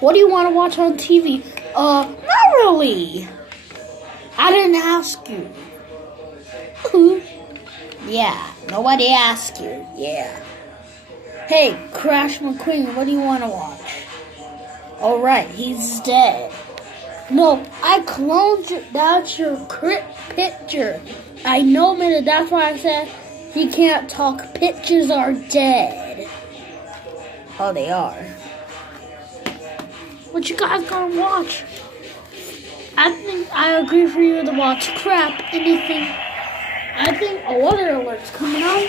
What do you want to watch on TV? Not really. I didn't ask you. Yeah, nobody asked you. Yeah. Hey, Crash McQueen, what do you want to watch? Alright, he's dead. No, I cloned you. That's your picture. I know, man. That's why I said he can't talk. Pictures are dead. Oh, they are. What you guys gonna watch? I think I agree for you to watch crap. Anything. I think a weather alert's coming out.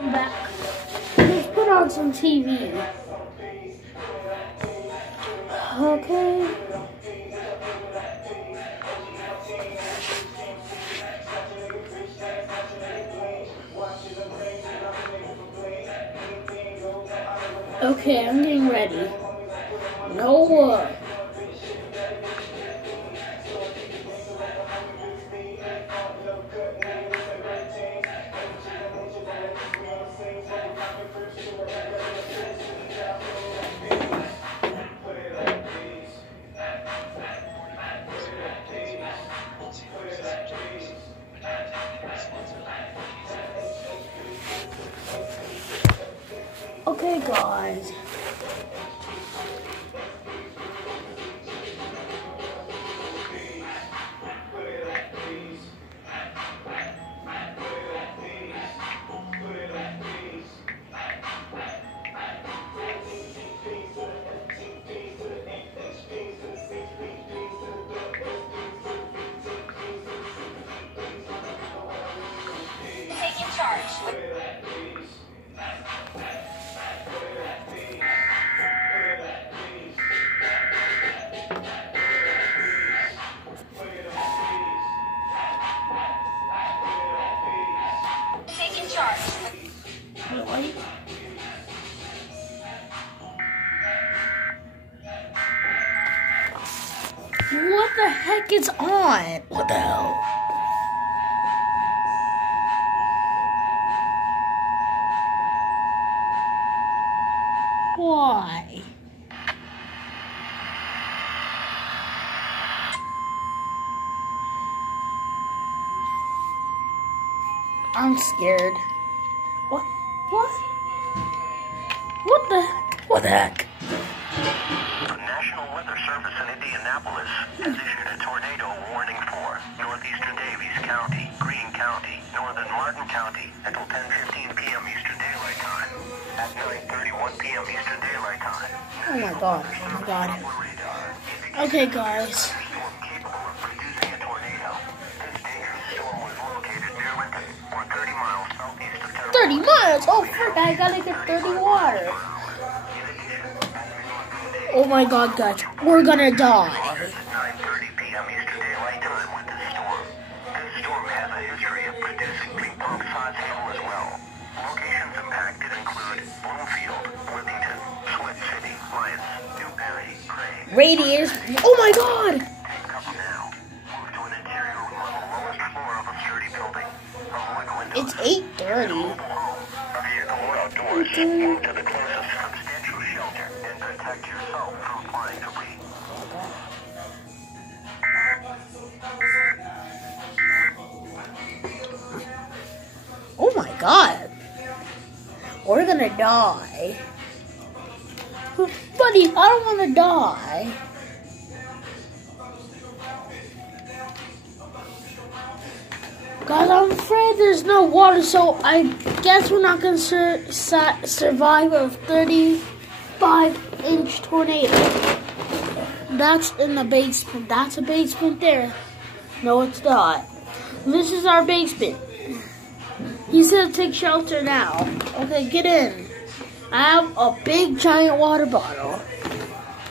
I'm back. Let's put on some TV. Okay. Okay, I'm getting ready. No. Okay, guys. Taking charge. Taking charge. Really? What the heck is on? What the hell? Why? I'm scared. What? What? What the heck? What the heck? The National Weather Service in Indianapolis has issued a tornado warning for northeastern Davies County, Greene County, northern Martin County until 10:15 p.m. Eastern Daylight Time. At 9:31 p.m. Eastern Daylight Time. Oh my god. Oh my god. Okay, guys. 30 miles? Oh, frick, I gotta get 30 water. Oh my god, guys. We're gonna die. 9:30 p.m. Eastern Daylight Time with this storm. This storm has a history of producing big pump-sized hail as well. Locations impacted include Bloomfield, Worthington, Swift City, Lyons, Newberry, Craig. Radius. Oh my god! Take cover now. Move to an interior room on the lowest floor of a sturdy building. Avoid windows. It's 8:30. Outdoors, move to the closest substantial shelter and protect yourself from flying debris. Oh my god. We're gonna die. Buddy, I don't wanna die. Guys, I'm afraid there's no water, so I guess we're not going to survive a 35-inch tornado. That's in the basement. That's a basement there. No, it's not. This is our basement. He said take shelter now. Okay, get in. I have a big, giant water bottle.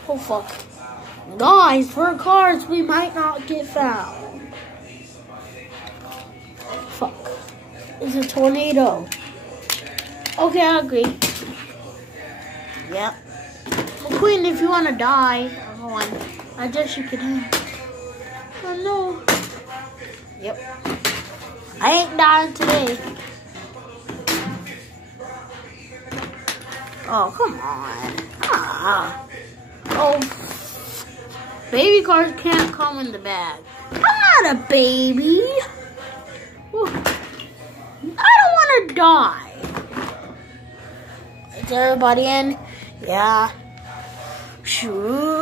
Oh, fuck. Guys, for cars, we might not get found. Fuck. It's a tornado. Okay, I agree. Yeah. McQueen, if you want to die, hold on. I guess you could. Oh no. Yep. I ain't dying today. Oh, come on. Ah. Oh. Baby cars can't come in the bag. I'm not a baby. Ooh. I don't want to die. Is everybody in? Yeah. Sure.